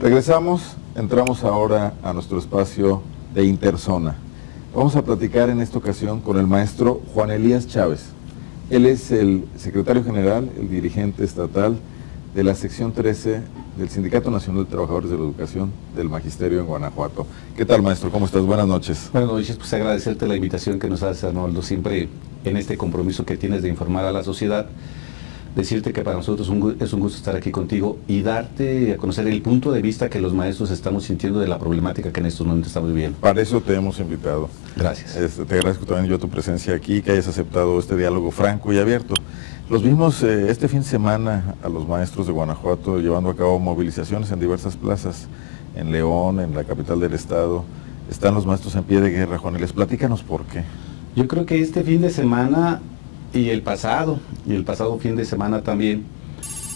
Regresamos, entramos ahora a nuestro espacio de Interzona. Vamos a platicar en esta ocasión con el maestro Juan Elías Chávez. Él es el secretario general, el dirigente estatal de la sección 13 del Sindicato Nacional de Trabajadores de la Educación del Magisterio en Guanajuato. ¿Qué tal, maestro? ¿Cómo estás? Buenas noches. Buenas noches, pues agradecerte la invitación que nos haces, Arnoldo, siempre en este compromiso que tienes de informar a la sociedad. Decirte que para nosotros es un gusto estar aquí contigo y darte a conocer el punto de vista que los maestros estamos sintiendo de la problemática que en estos momentos estamos viviendo. Para eso te hemos invitado. Gracias. Te agradezco también yo tu presencia aquí, que hayas aceptado este diálogo franco y abierto. Los vimos este fin de semana a los maestros de Guanajuato llevando a cabo movilizaciones en diversas plazas, en León, en la capital del estado. Están los maestros en pie de guerra. Juan Elías, platícanos por qué. Yo creo que este fin de semana y el pasado fin de semana también.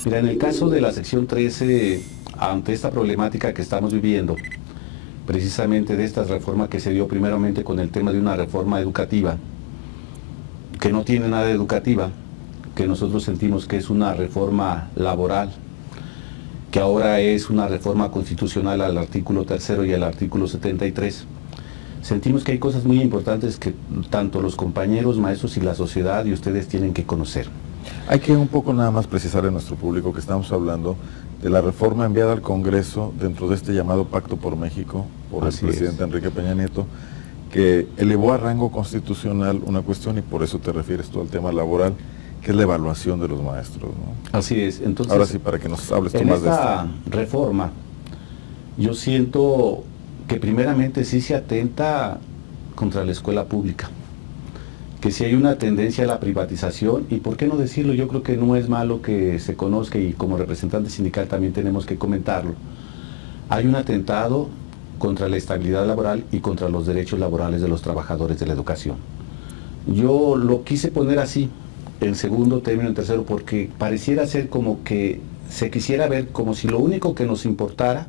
Mira, en el caso de la sección 13, ante esta problemática que estamos viviendo, precisamente de esta reforma que se dio primeramente con el tema de una reforma educativa, que no tiene nada de educativa, que nosotros sentimos que es una reforma laboral, que ahora es una reforma constitucional al artículo 3 y al artículo 73. Sentimos que hay cosas muy importantes que tanto los compañeros, maestros y la sociedad y ustedes tienen que conocer. Hay que un poco nada más precisar en nuestro público que estamos hablando de la reforma enviada al Congreso dentro de este llamado Pacto por México, por el presidente Enrique Peña Nieto, que elevó a rango constitucional una cuestión, y por eso te refieres tú al tema laboral, que es la evaluación de los maestros, ¿no? Así es. Entonces, ahora sí, para que nos hables tú más de esto. En esta reforma, yo siento que primeramente sí se atenta contra la escuela pública, que sí hay una tendencia a la privatización, y por qué no decirlo, yo creo que no es malo que se conozca, y como representante sindical también tenemos que comentarlo. Hay un atentado contra la estabilidad laboral y contra los derechos laborales de los trabajadores de la educación. Yo lo quise poner así, en segundo término, en tercero, porque pareciera ser como que se quisiera ver como si lo único que nos importara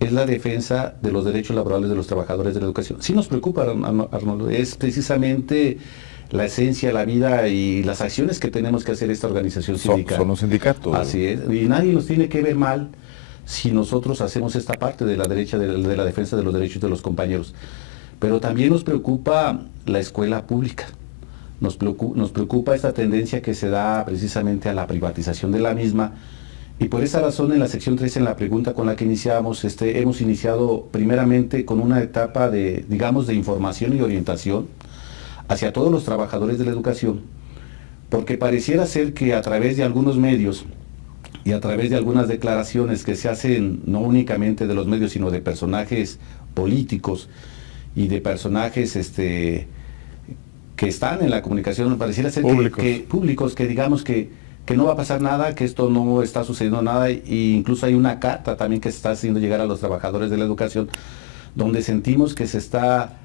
es la defensa de los derechos laborales de los trabajadores de la educación. Sí nos preocupa, Arnoldo, es precisamente la esencia, la vida y las acciones que tenemos que hacer esta organización sindical. Son un sindicato. Así es, y nadie nos tiene que ver mal si nosotros hacemos esta parte de la derecha, de la defensa de los derechos de los compañeros. Pero también nos preocupa la escuela pública. Nos preocupa esta tendencia que se da precisamente a la privatización de la misma. Y por esa razón, en la sección 13, en la pregunta con la que iniciamos, hemos iniciado primeramente con una etapa de, digamos, de información y orientación hacia todos los trabajadores de la educación, porque pareciera ser que a través de algunos medios y a través de algunas declaraciones que se hacen no únicamente de los medios, sino de personajes políticos y de personajes que están en la comunicación, pareciera ser públicos que digamos que no va a pasar nada, que esto no está sucediendo nada, e incluso hay una carta también que se está haciendo llegar a los trabajadores de la educación, donde sentimos que se está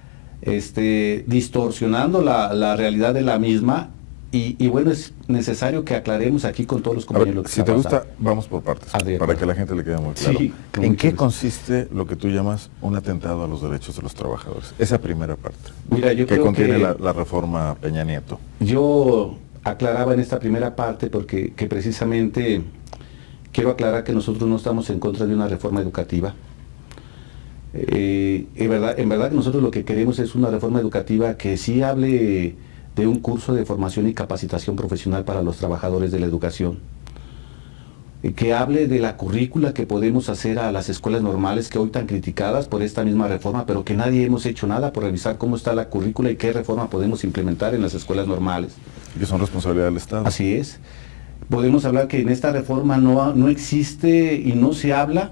distorsionando la realidad de la misma, y bueno, es necesario que aclaremos aquí con todos los compañeros. Si te gusta, vamos por partes, para que a la gente le quede muy claro. Sí, ¿En qué consiste lo que tú llamas un atentado a los derechos de los trabajadores? Esa primera parte, mira, yo que creo contiene que la reforma Peña Nieto. Yo aclaraba en esta primera parte porque precisamente quiero aclarar que nosotros no estamos en contra de una reforma educativa. En verdad nosotros lo que queremos es una reforma educativa que sí hable de un curso de formación y capacitación profesional para los trabajadores de la educación, que hable de la currícula que podemos hacer a las escuelas normales, que hoy están criticadas por esta misma reforma, pero que nadie hemos hecho nada por revisar cómo está la currícula y qué reforma podemos implementar en las escuelas normales. Que son responsabilidad del Estado. Así es. Podemos hablar que en esta reforma no existe y no se habla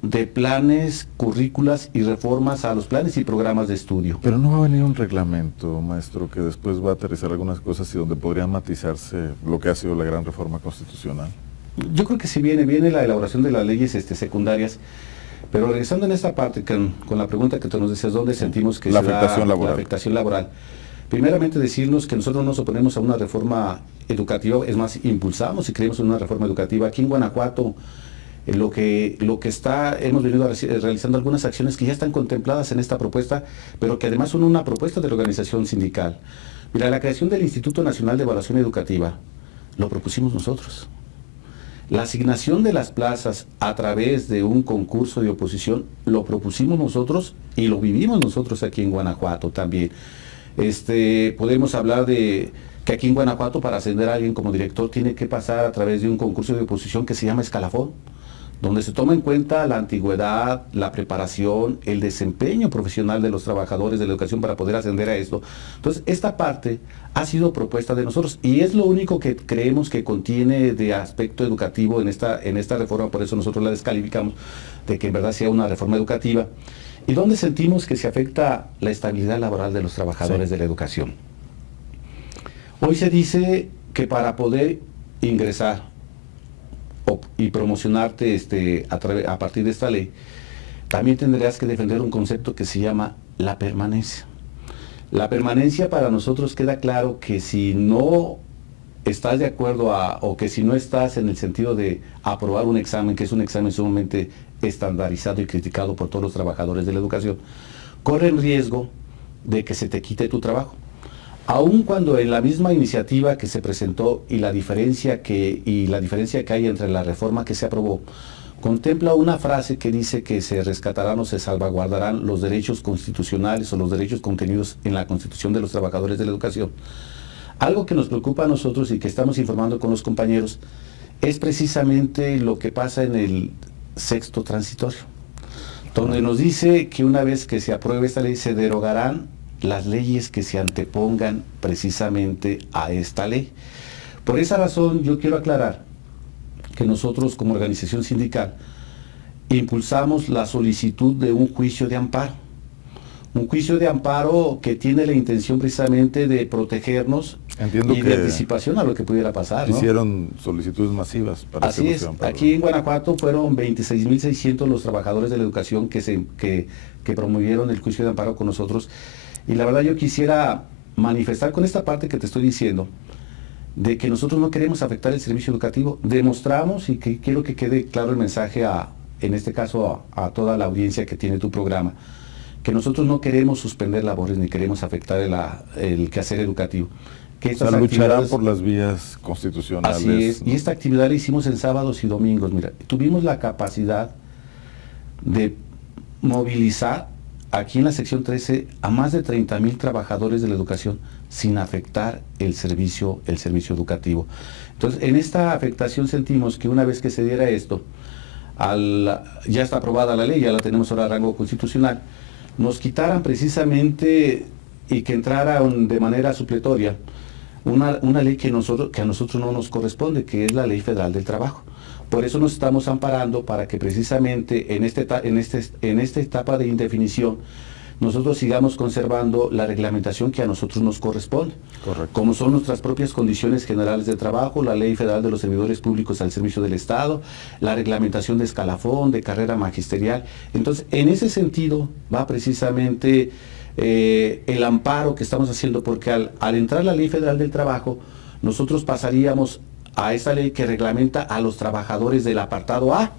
de planes, currículas y reformas a los planes y programas de estudio. Pero no va a venir un reglamento, maestro, que después va a aterrizar algunas cosas y donde podrían matizarse lo que ha sido la gran reforma constitucional. Yo creo que sí viene la elaboración de las leyes secundarias, pero regresando en esta parte con la pregunta que tú nos decías, ¿dónde sentimos que la se da afectación laboral? La afectación laboral. Primeramente decirnos que nosotros nos oponemos a una reforma educativa, es más, impulsamos y creemos en una reforma educativa. Aquí en Guanajuato hemos venido realizando algunas acciones que ya están contempladas en esta propuesta, pero que además son una propuesta de la organización sindical. Mira, la creación del Instituto Nacional de Evaluación Educativa lo propusimos nosotros. La asignación de las plazas a través de un concurso de oposición lo propusimos nosotros y lo vivimos nosotros aquí en Guanajuato también. Podemos hablar de que aquí en Guanajuato, para ascender a alguien como director, tiene que pasar a través de un concurso de oposición que se llama escalafón, donde se toma en cuenta la antigüedad, la preparación, el desempeño profesional de los trabajadores de la educación para poder ascender a esto. Entonces, esta parte ha sido propuesta de nosotros y es lo único que creemos que contiene de aspecto educativo en esta reforma, por eso nosotros la descalificamos, de que en verdad sea una reforma educativa, y donde sentimos que se afecta la estabilidad laboral de los trabajadores de la educación. Hoy se dice que para poder ingresar y promocionarte a partir de esta ley, también tendrías que defender un concepto que se llama la permanencia. La permanencia, para nosotros queda claro que si no estás de acuerdo o que si no estás en el sentido de aprobar un examen, que es un examen sumamente estandarizado y criticado por todos los trabajadores de la educación, corren riesgo de que se te quite tu trabajo. Aun cuando en la misma iniciativa que se presentó y la diferencia que hay entre la reforma que se aprobó, contempla una frase que dice que se rescatarán o se salvaguardarán los derechos constitucionales o los derechos contenidos en la Constitución de los trabajadores de la educación. Algo que nos preocupa a nosotros y que estamos informando con los compañeros es precisamente lo que pasa en el sexto transitorio, donde nos dice que una vez que se apruebe esta ley se derogarán las leyes que se antepongan precisamente a esta ley. Por esa razón yo quiero aclarar que nosotros como organización sindical impulsamos la solicitud de un juicio de amparo. Un juicio de amparo que tiene la intención precisamente de protegernos. Entiendo y que de anticipación a lo que pudiera pasar, ¿no? Hicieron solicitudes masivas para Así es, aquí en Guanajuato fueron 26.600 los trabajadores de la educación que promovieron el juicio de amparo con nosotros. Y la verdad yo quisiera manifestar con esta parte que te estoy diciendo, de que nosotros no queremos afectar el servicio educativo. Demostramos, y que quiero que quede claro el mensaje en este caso a toda la audiencia que tiene tu programa, que nosotros no queremos suspender labores ni queremos afectar el quehacer educativo. Que o sea, lucharán por las vías constitucionales. Así es, ¿no? y esta actividad la hicimos en sábados y domingos. Mira, tuvimos la capacidad de movilizar aquí en la sección 13 a más de 30,000 trabajadores de la educación sin afectar el servicio educativo. Entonces, en esta afectación sentimos que una vez que se diera esto, ya está aprobada la ley, ya la tenemos ahora a rango constitucional, nos quitaran precisamente y que entrara de manera supletoria una ley que a nosotros no nos corresponde, que es la Ley Federal del Trabajo. Por eso nos estamos amparando para que precisamente en esta etapa de indefinición nosotros sigamos conservando la reglamentación que a nosotros nos corresponde. Correcto. Como son nuestras propias condiciones generales de trabajo, la Ley Federal de los Servidores Públicos al Servicio del Estado, la reglamentación de escalafón, de carrera magisterial. Entonces, en ese sentido va precisamente el amparo que estamos haciendo, porque al entrar la Ley Federal del Trabajo, nosotros pasaríamos a esta ley que reglamenta a los trabajadores del apartado A.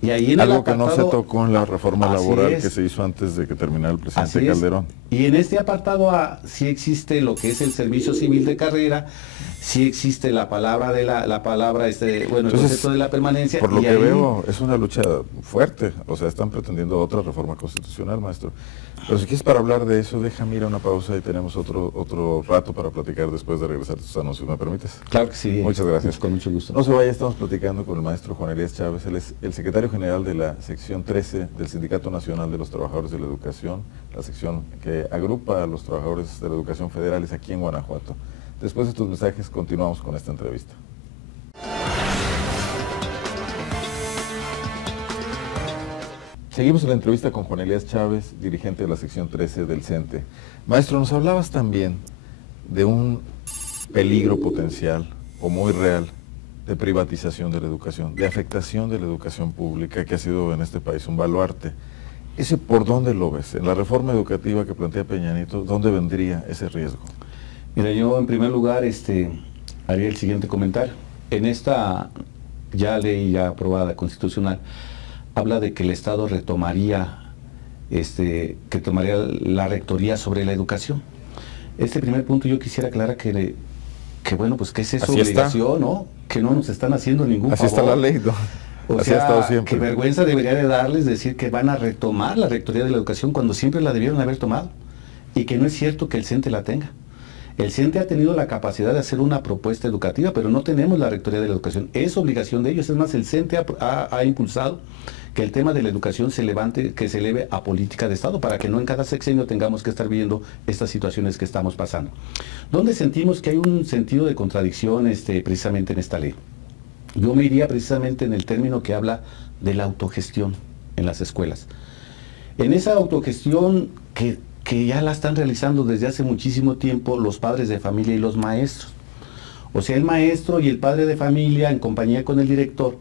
Y ahí en algo que no se tocó en la reforma laboral que se hizo antes de que terminara el presidente Calderón. Y en este apartado A sí existe lo que es el servicio civil de carrera, sí existe la palabra el concepto de la permanencia. Por lo que veo, es una lucha fuerte. O sea, están pretendiendo otra reforma constitucional, maestro. Pero si quieres, para hablar de eso, déjame ir a una pausa y tenemos otro rato para platicar después de regresar a tus anuncios. ¿Me permites? Claro que sí. Muchas gracias. Con mucho gusto. No se vaya, estamos platicando con el maestro Juan Elías Chávez. Él es el secretario general de la sección 13 del Sindicato Nacional de los Trabajadores de la Educación, la sección que agrupa a los trabajadores de la educación federales aquí en Guanajuato. Después de estos mensajes continuamos con esta entrevista. Seguimos en la entrevista con Juan Elías Chávez, dirigente de la sección 13 del CENTE. Maestro, nos hablabas también de un peligro potencial o muy real de privatización de la educación, de afectación de la educación pública, que ha sido en este país un baluarte. ¿Ese por dónde lo ves? En la reforma educativa que plantea Peña Nieto, ¿dónde vendría ese riesgo? Mira, yo en primer lugar haría el siguiente comentario. En esta ley ya aprobada constitucional, habla de que el Estado retomaría la rectoría sobre la educación. Este primer punto yo quisiera aclarar que bueno, pues que es su obligación, ¿no? que no nos están haciendo ningún Así favor. está la ley, ¿no? O Así sea, ha estado siempre. qué vergüenza debería de darles decir que van a retomar la Rectoría de la Educación cuando siempre la debieron haber tomado. Y que no es cierto que el CENTE la tenga. El CENTE ha tenido la capacidad de hacer una propuesta educativa, pero no tenemos la Rectoría de la Educación. Es obligación de ellos. Es más, el CENTE ha impulsado que el tema de la educación se levante, que se eleve a política de Estado, para que no en cada sexenio tengamos que estar viendo estas situaciones que estamos pasando. ¿Dónde sentimos que hay un sentido de contradicción precisamente en esta ley? Yo me iría precisamente en el término que habla de la autogestión en las escuelas. En esa autogestión que ya la están realizando desde hace muchísimo tiempo los padres de familia y los maestros. O sea, el maestro y el padre de familia, en compañía con el director,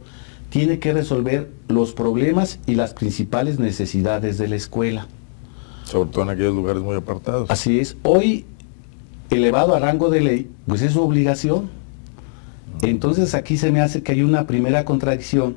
tiene que resolver los problemas y las principales necesidades de la escuela. Sobre todo en aquellos lugares muy apartados. Así es. Hoy, elevado a rango de ley, pues es su obligación. Entonces aquí se me hace que hay una primera contradicción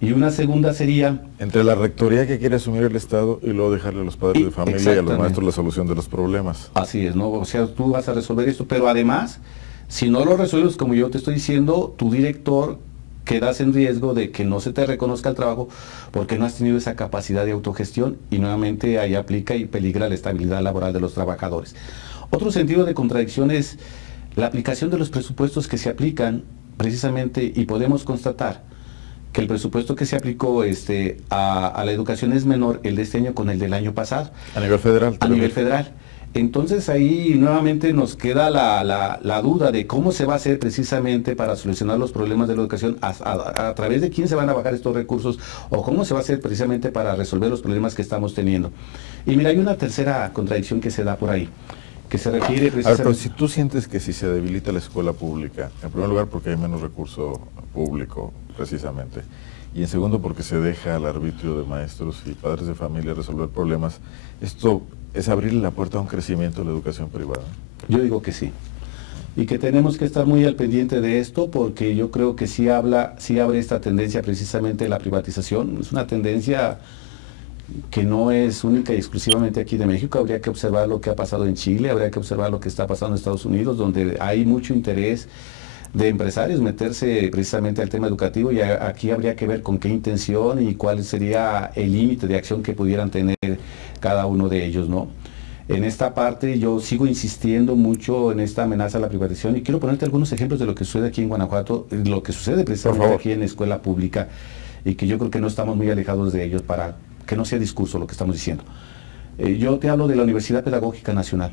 y una segunda sería... Entre la rectoría que quiere asumir el Estado y luego dejarle a los padres de familia y a los maestros la solución de los problemas. Así es, ¿no? O sea, tú vas a resolver esto, pero además, si no lo resuelves como yo te estoy diciendo, tu director quedas en riesgo de que no se te reconozca el trabajo porque no has tenido esa capacidad de autogestión y nuevamente ahí aplica y peligra la estabilidad laboral de los trabajadores. Otro sentido de contradicción es la aplicación de los presupuestos que se aplican precisamente, y podemos constatar que el presupuesto que se aplicó a la educación es menor el de este año con el del año pasado. A nivel federal. A nivel federal. Entonces ahí nuevamente nos queda la duda de cómo se va a hacer precisamente para solucionar los problemas de la educación, a través de quién se van a bajar estos recursos, o cómo se va a hacer precisamente para resolver los problemas que estamos teniendo. Y mira, hay una tercera contradicción que se da por ahí, que se refiere precisamente... A ver, pero si tú sientes que si se debilita la escuela pública, en primer lugar porque hay menos recurso público, precisamente, y en segundo porque se deja al arbitrio de maestros y padres de familia resolver problemas, esto es abrirle la puerta a un crecimiento de la educación privada. Yo digo que sí, y que tenemos que estar muy al pendiente de esto, porque yo creo que sí abre esta tendencia precisamente de la privatización. Es una tendencia que no es única y exclusivamente aquí de México. Habría que observar lo que ha pasado en Chile, habría que observar lo que está pasando en Estados Unidos, donde hay mucho interés de empresarios meterse precisamente al tema educativo, y aquí habría que ver con qué intención y cuál sería el límite de acción que pudieran tener cada uno de ellos, ¿no? En esta parte yo sigo insistiendo mucho en esta amenaza a la privatización, y quiero ponerte algunos ejemplos de lo que sucede aquí en Guanajuato, lo que sucede precisamente aquí en la escuela pública, y que yo creo que no estamos muy alejados de ellos, para que no sea discurso lo que estamos diciendo. Yo te hablo de la Universidad Pedagógica Nacional,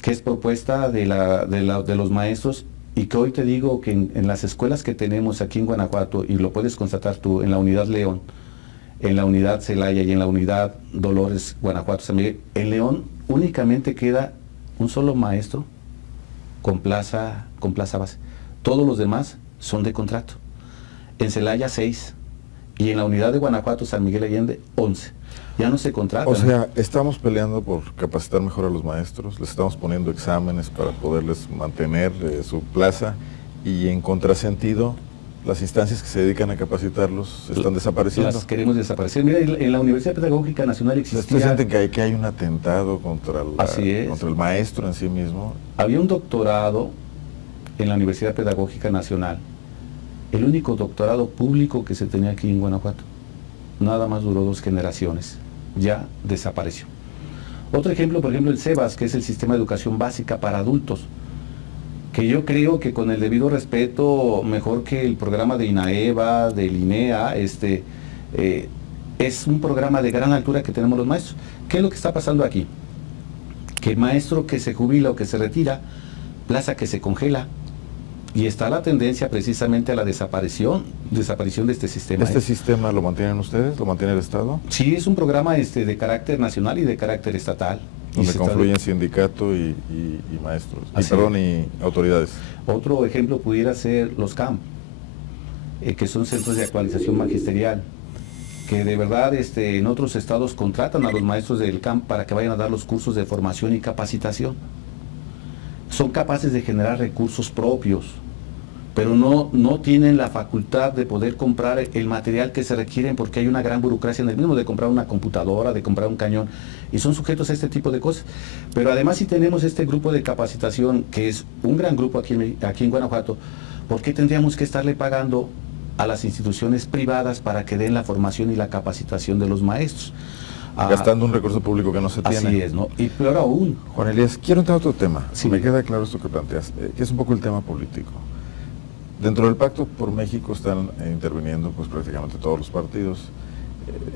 que es propuesta de los maestros, y que hoy te digo que en las escuelas que tenemos aquí en Guanajuato, y lo puedes constatar tú, en la unidad León, en la unidad Celaya y en la unidad Dolores, Guanajuato, San Miguel, en León únicamente queda un solo maestro con plaza base. Todos los demás son de contrato. En Celaya 6, y en la unidad de Guanajuato, San Miguel Allende, 11. Ya no se contratan. O sea, estamos peleando por capacitar mejor a los maestros, les estamos poniendo exámenes para poderles mantener su plaza, y en contrasentido, las instancias que se dedican a capacitarlos se están desapareciendo. Las queremos desaparecer. Mira, en la Universidad Pedagógica Nacional existía... ¿Ustedes sienten que hay un atentado contra el maestro en sí mismo? Había un doctorado en la Universidad Pedagógica Nacional, el único doctorado público que se tenía aquí en Guanajuato. Nada más duró 2 generaciones, ya desapareció. Otro ejemplo, por ejemplo, el SEBAS, que es el Sistema de Educación Básica para Adultos, que yo creo que con el debido respeto, mejor que el programa de INAEVA, del INEA, es un programa de gran altura que tenemos los maestros. ¿Qué es lo que está pasando aquí? Que el maestro que se jubila o que se retira, plaza que se congela, y está la tendencia precisamente a la desaparición de este sistema. ¿Este sistema lo mantienen ustedes? ¿Lo mantiene el Estado? Sí, es un programa de carácter nacional y de carácter estatal. Donde confluyen sindicato y maestros, y autoridades. Otro ejemplo pudiera ser los CAM, que son centros de actualización magisterial, que de verdad en otros estados contratan a los maestros del CAM para que vayan a dar los cursos de formación y capacitación. Son capaces de generar recursos propios, pero no tienen la facultad de poder comprar el material que se requieren, porque hay una gran burocracia en el mismo, de comprar una computadora, de comprar un cañón, y son sujetos a este tipo de cosas. Pero además, si tenemos este grupo de capacitación, que es un gran grupo aquí en Guanajuato, ¿Por qué tendríamos que estarle pagando a las instituciones privadas para que den la formación y la capacitación de los maestros? Gastando un recurso público que no se tiene. Así es, ¿no? Y peor aún. Juan Elías, quiero entrar a otro tema. Sí. Me queda claro esto que planteas, que es un poco el tema político. Dentro del Pacto por México están interviniendo pues prácticamente todos los partidos.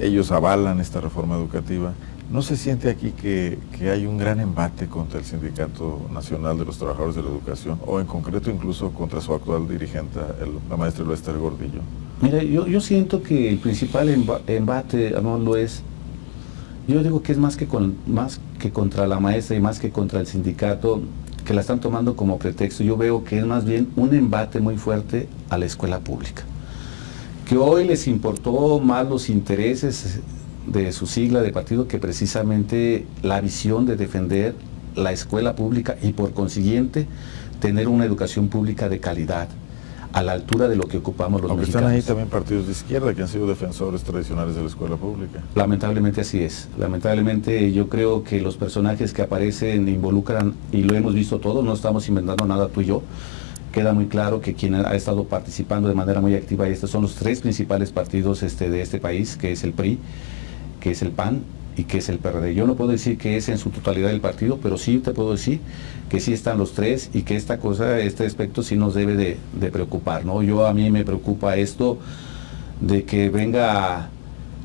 Ellos avalan esta reforma educativa. ¿No se siente aquí que hay un gran embate contra el Sindicato Nacional de los Trabajadores de la Educación, o en concreto incluso contra su actual dirigente, la maestra Esther Gordillo? Mira, yo siento que el principal embate no lo es. Yo digo que es más que contra la maestra y más que contra el sindicato, que la están tomando como pretexto. Yo veo que es más bien un embate muy fuerte a la escuela pública. Que hoy les importó más los intereses de su sigla de partido que precisamente la visión de defender la escuela pública y por consiguiente tener una educación pública de calidad, a la altura de lo que ocupamos los mexicanos. Aunque están ahí también partidos de izquierda que han sido defensores tradicionales de la escuela pública. Lamentablemente así es. Lamentablemente yo creo que los personajes que aparecen involucran, y lo hemos visto todos, no estamos inventando nada tú y yo, queda muy claro que quien ha estado participando de manera muy activa, y estos son los tres principales partidos de este país, que es el PRI, que es el PAN y que es el PRD. Yo no puedo decir que es en su totalidad el partido, pero sí te puedo decir que sí están los tres y que este aspecto sí nos debe de preocupar, ¿no? A mí me preocupa esto de que venga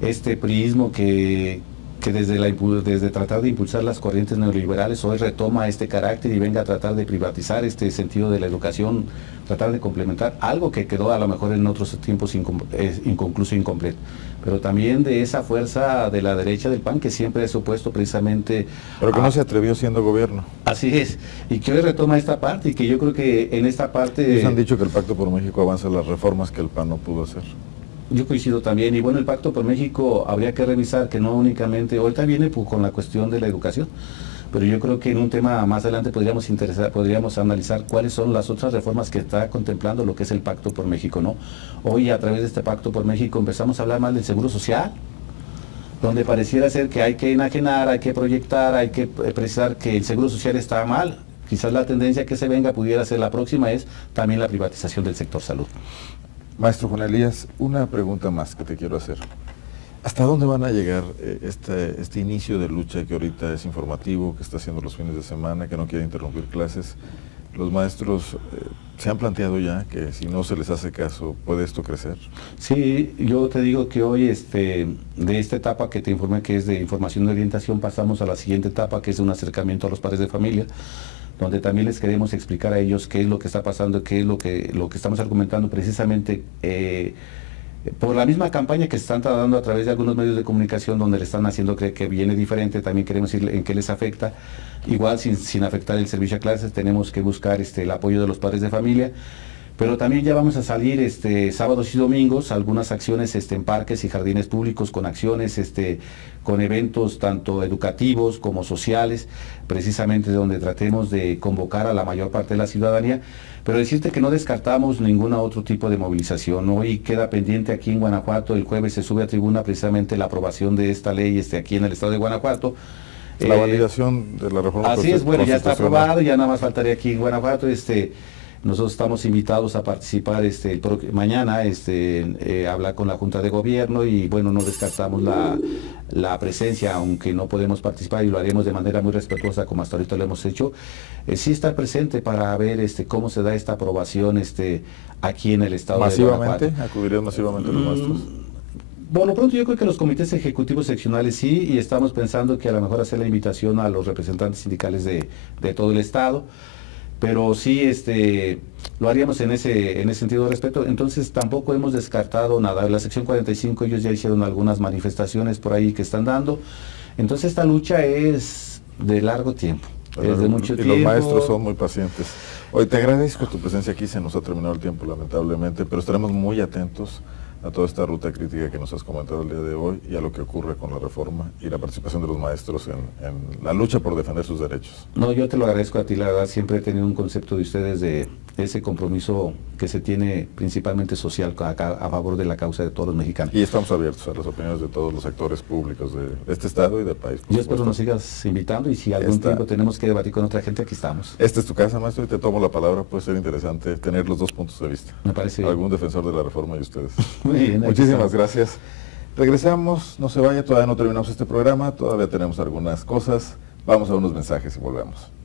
este priismo que desde tratar de impulsar las corrientes neoliberales hoy retoma este carácter y venga a tratar de privatizar este sentido de la educación, tratar de complementar algo que quedó a lo mejor en otros tiempos inconcluso e incompleto. Pero también de esa fuerza de la derecha del PAN que siempre es opuesto precisamente... Pero que no se atrevió siendo gobierno. Así es, y que hoy retoma esta parte y que yo creo que en esta parte... Ellos han dicho que el Pacto por México avanza las reformas que el PAN no pudo hacer. Yo coincido también, y bueno, el Pacto por México habría que revisar que no únicamente, ahorita viene pues, con la cuestión de la educación, pero yo creo que en un tema más adelante podríamos analizar cuáles son las otras reformas que está contemplando lo que es el Pacto por México, ¿no? Hoy a través de este Pacto por México empezamos a hablar más del seguro social, donde pareciera ser que hay que enajenar, hay que proyectar, hay que precisar que el seguro social está mal. Quizás la tendencia que se venga pudiera ser la próxima es también la privatización del sector salud. Maestro Juan Elías, una pregunta más que te quiero hacer. ¿Hasta dónde van a llegar este inicio de lucha que ahorita es informativo, que está haciendo los fines de semana, que no quiere interrumpir clases? Los maestros se han planteado ya que si no se les hace caso, ¿puede esto crecer? Sí, yo te digo que hoy de esta etapa que te informé que es de información y orientación, pasamos a la siguiente etapa que es de un acercamiento a los padres de familia, donde también les queremos explicar a ellos qué es lo que está pasando, qué es lo que estamos argumentando precisamente por la misma campaña que se están dando a través de algunos medios de comunicación donde le están haciendo creer que viene diferente. También queremos decir en qué les afecta. Igual sin afectar el servicio a clases, tenemos que buscar el apoyo de los padres de familia. Pero también ya vamos a salir sábados y domingos, algunas acciones en parques y jardines públicos, con acciones, con eventos tanto educativos como sociales, precisamente donde tratemos de convocar a la mayor parte de la ciudadanía. Pero decirte que no descartamos ningún otro tipo de movilización. Hoy queda pendiente aquí en Guanajuato, el jueves se sube a tribuna precisamente la aprobación de esta ley aquí en el estado de Guanajuato. La validación de la reforma. Así es, bueno, ya está aprobado, ya nada más faltaría aquí en Guanajuato. Nosotros estamos invitados a participar mañana, hablar con la Junta de Gobierno y bueno, no descartamos la presencia, aunque no podemos participar y lo haremos de manera muy respetuosa como hasta ahorita lo hemos hecho, sí estar presente para ver cómo se da esta aprobación aquí en el estado de Guanajuato. ¿Masivamente? ¿Acudirían masivamente los maestros? Por lo pronto yo creo que los comités ejecutivos seccionales sí, y estamos pensando que a lo mejor hacer la invitación a los representantes sindicales de todo el estado. Pero sí lo haríamos en ese sentido de respeto. Entonces tampoco hemos descartado nada. En la sección 45 ellos ya hicieron algunas manifestaciones por ahí que están dando. Entonces esta lucha es de largo tiempo, es de mucho tiempo. Y los maestros son muy pacientes. Hoy te agradezco tu presencia aquí, se nos ha terminado el tiempo lamentablemente, pero estaremos muy atentos a toda esta ruta crítica que nos has comentado el día de hoy y a lo que ocurre con la reforma y la participación de los maestros en la lucha por defender sus derechos. No, yo te lo agradezco a ti, la verdad, siempre he tenido un concepto de ustedes de ese compromiso que se tiene principalmente social a favor de la causa de todos los mexicanos. Y estamos abiertos a las opiniones de todos los sectores públicos de este estado y del país. Yo espero nos sigas invitando y si algún tiempo tenemos que debatir con otra gente, aquí estamos. Esta es tu casa, maestro, y te tomo la palabra. Puede ser interesante tener los dos puntos de vista. Me parece bien. Algún defensor de la reforma y ustedes. Muy bien, muchísimas gracias. Regresamos, no se vaya, todavía no terminamos este programa, todavía tenemos algunas cosas. Vamos a unos mensajes y volvemos.